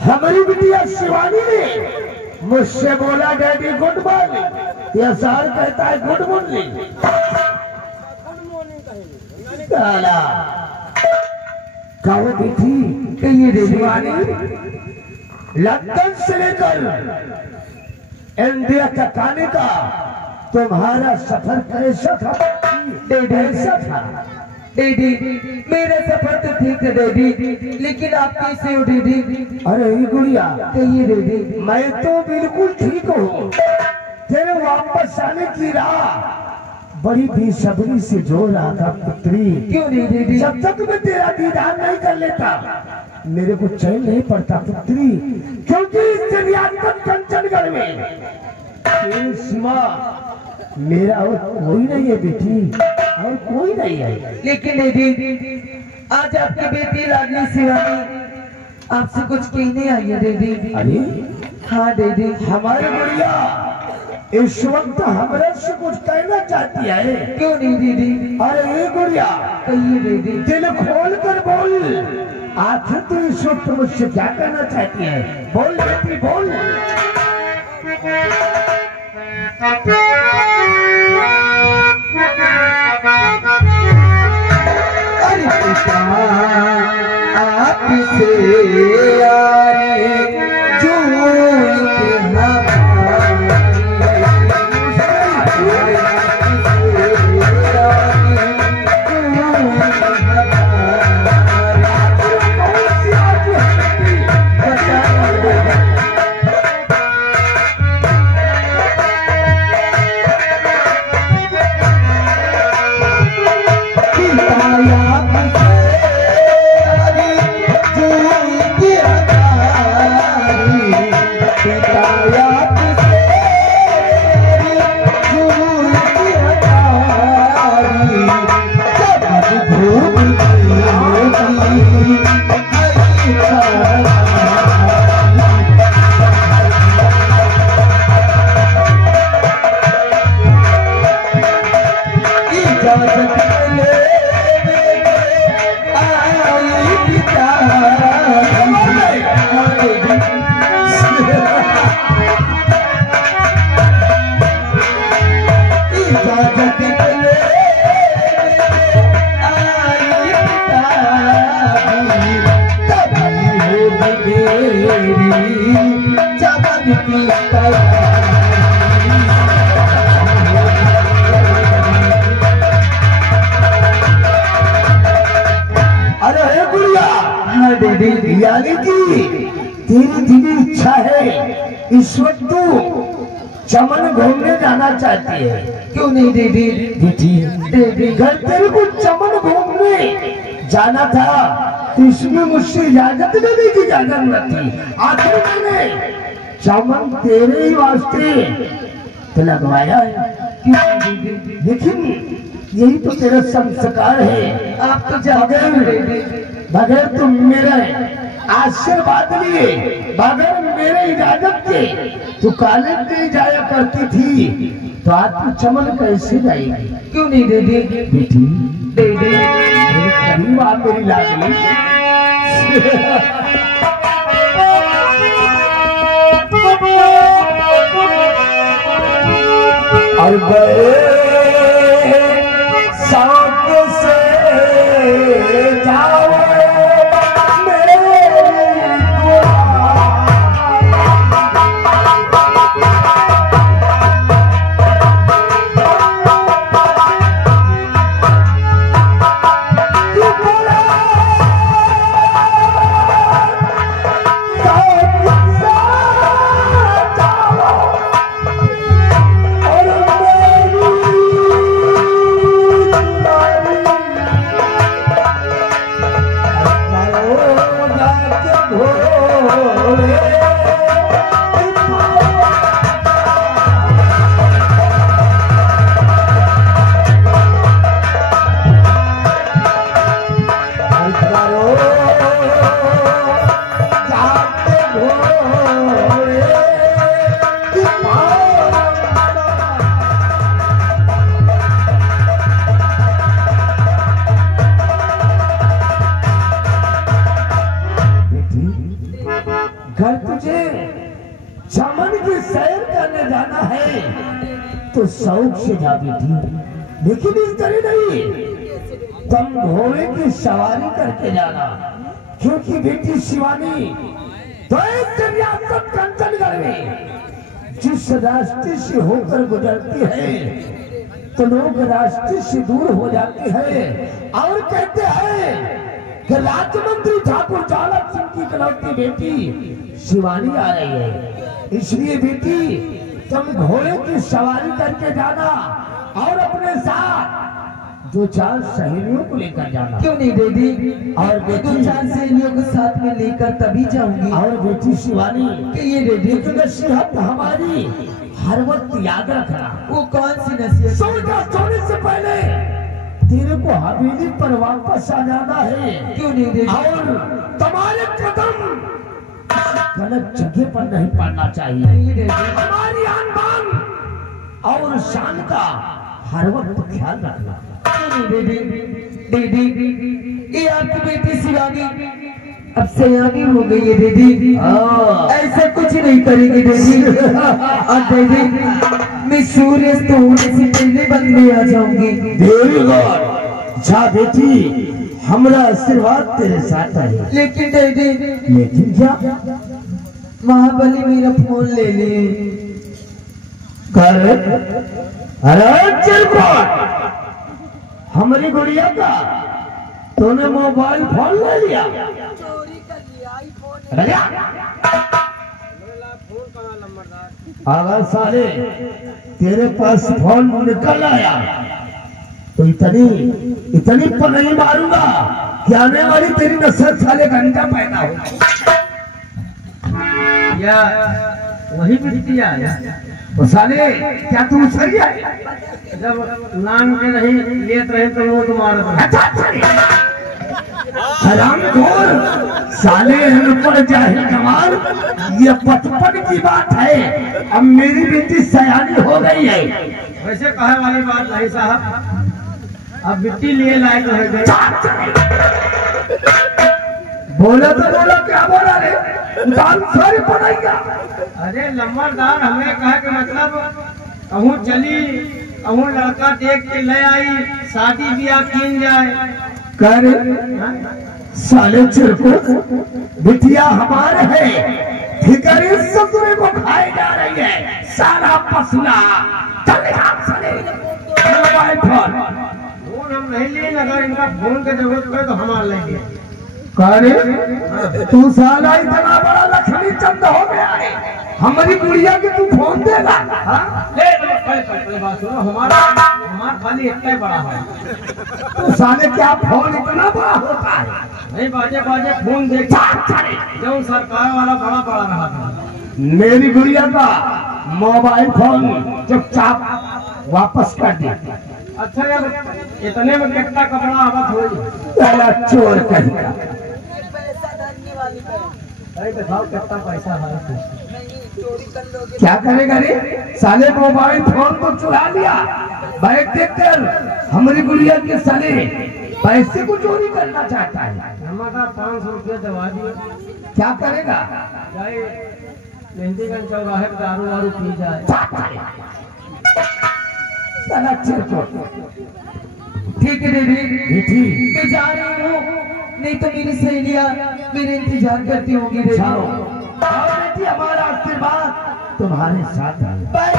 हमारी बिटिया शिवानी ने मुझसे बोला डैडी गुड मॉर्निंग, यह सार कहता है गुड मॉर्निंग। कहो बेटी कि ये शिवानी लंदन से लेकर इंडिया तक आने का तुम्हारा सफर कैसा था? कैसा था? डैडी मेरा सफर तो ठीक है डैडी, लेकिन आप कैसे हो डैडी? अरे गुड़िया कहिए डैडी। मैं तो बिल्कुल ठीक हूँ। तेरे वापस आने की राह बड़ी बेसब्री से जो रहा था पुत्री। क्यों नहीं डैडी? जब तक मैं तेरा दीदार नहीं कर लेता मेरे को चैन नहीं पड़ता पुत्री, क्योंकि इस चिड़ियाघर कंचनगढ़ में तेरे सिवा मेरा और कोई नहीं है बेटी, और कोई नहीं है। लेकिन डैडी आज आपकी बेटी लाडली शिवानी आपसे कुछ कहने आई है डैडी। अरे हाँ डैडी। हमारी गुड़िया इस वक्त हमारे से कुछ कहना चाहती है। क्यों नहीं दीदी? अरे ये गुड़िया कहिए दीदी। दिल खोल कर बोल, आखिर तू इस वक्त मुझसे क्या कहना चाहती है? बोल बेटी बोल। अरे पिता आपसे आए जो यानी कि तेरी दिली इच्छा है इस वक्त तू चमन घूमने जाना चाहती है। क्यों नहीं दीदी? दीदी घर तेरे को चमन घूमने जाना था तो इसमें मुझसे इजाजत लेने की इजाजत थी। आखिर मैंने चमन तेरे ही वास्ते तो लगवाया है, लेकिन यही तो तेरा संस्कार है। आप तो जाओगे बगैर तुम मेरे आशीर्वाद लिए, बगैर मेरे इजाजत के तू कॉलेज नहीं जाया करती थी, तो आज तू चमन कैसे जाएगी? क्यों नहीं दीदी? बेटी दीदी मेरे करीब आ मेरी लाडली। और बड़े शौक से जाओ अगर तुझे चमन की सैर करने जाना है तो शौक से जा बेटी, लेकिन इस तरह नहीं। तुम घोड़े की सवारी करके जाना, क्योंकि बेटी शिवानी तो एक रियासत कंचनगढ़ में जिस रास्ते से होकर गुजरती है तो लोग रास्ते से दूर हो जाते हैं और कहते हैं कि राज्य मंत्री ठाकुर जालक सिंह की इकलौती बेटी शिवानी आ रही है। इसलिए बेटी तुम घोड़े की सवारी करके जाना और अपने साथ 2-4 सहेलियों को लेकर जाना। क्यों नहीं दीदी, और 2-4 सहेलियों को साथ में लेकर तभी जाऊंगी। और बेटी शिवानी कि ये दीदी नसीहत हमारी हर वक्त याद रखना। वो कौन सी नसीहत? सोने से पहले तेरे को हवेली पर वापस आ जाना है। क्यों नहीं दीदी? और तुम्हारे कदम गलत जगह पर नहीं पड़ना चाहिए। नहीं दीदी, हमारी आन बान और शान का हर वक्त ख्याल रखना। दीदी ये आपकी बेटी शिवानी अब सयानी हो गई है दीदी, ऐसा कुछ नहीं करेगी दीदी। और दीदी मैं सूर्य तो होने से पहले बंगले आ जाऊंगी। वेरी गुड, जा बेटी, हमारा आशीर्वाद तेरे साथ है। लेकिन दीदी, लेकिन क्या? महाबली मेरा फोन ले ले। कर अरे चल हमारी गुड़िया का तूने मोबाइल फोन ले लिया? चोरी कर लिया आईफोन। अगर साले तेरे पास फोन निकल आया तो इतनी पनई मारूंगा कि आने वाली तेरी नस्ल साले घंटा पैदा हो। या वही बिटिया तो साले क्या तू सही है? जब नाम के नहीं लेत रहे तो वो तुम्हारा हरामखोर साले अनपढ़ जाहिल गंवार, ये बचपन की बात है। अब मेरी बेटी सयानी हो गई है। वैसे कहे वाली बात नहीं साहब, अब बिट्टी लिए लायक रह गए। बोला तो बोला, क्या बोला रे? दाल सारी पढ़ाएगा। अरे नंबरदार हमें कहे के मतलब कहूँ चली, कहूँ लड़का देख के ले आई, शादी ब्याह किन जाए। कर साले चिरको, बिटिया हमारे है, ठिकाने ससुरे को खाए जा रही है। सारा पसुला मोबाइल फोन हम नहीं लिए, अगर इनका फोन की जरूरत पड़े तो हम लेंगे। करे तू साला इतना बड़ा लक्ष्मी चंद हो गया है, हमारी गुड़िया की तू फोन देगा? पहले बात सुनो, हमारा खाली इतना ही बड़ा है। तू साले क्या फोन इतना बड़ा होता है? नहीं बाजे बाजे फोन देख जो सरकार वाला बड़ा रहा था। मेरी गुड़िया का मोबाइल फोन चुपचाप वापस कर दे। अच्छा यार, इतने में कितना कपड़ा आवत हो? चोर कहेगा। अरे दिखाओ कितना पैसा है। क्या करेगा रे? साले मोबाइल फोन को चुरा लिया, बैग देख कर हमारी गुड़िया के साले पैसे को चोरी करना चाहता है। हमारा 500 रुपया दवा दिए। क्या करेगा? जाए मेहंदीगंज चौराहे दारू वारू पी जाए। साला चिरको। ठीक है दीदी, ठीक मैं जा रही हूँ, नहीं तो मेरी सहेलियाँ मेरे इंतजार करती होंगी। जाओ। बेटी हमारा आशीर्वाद तुम्हारे साथ है। बाय।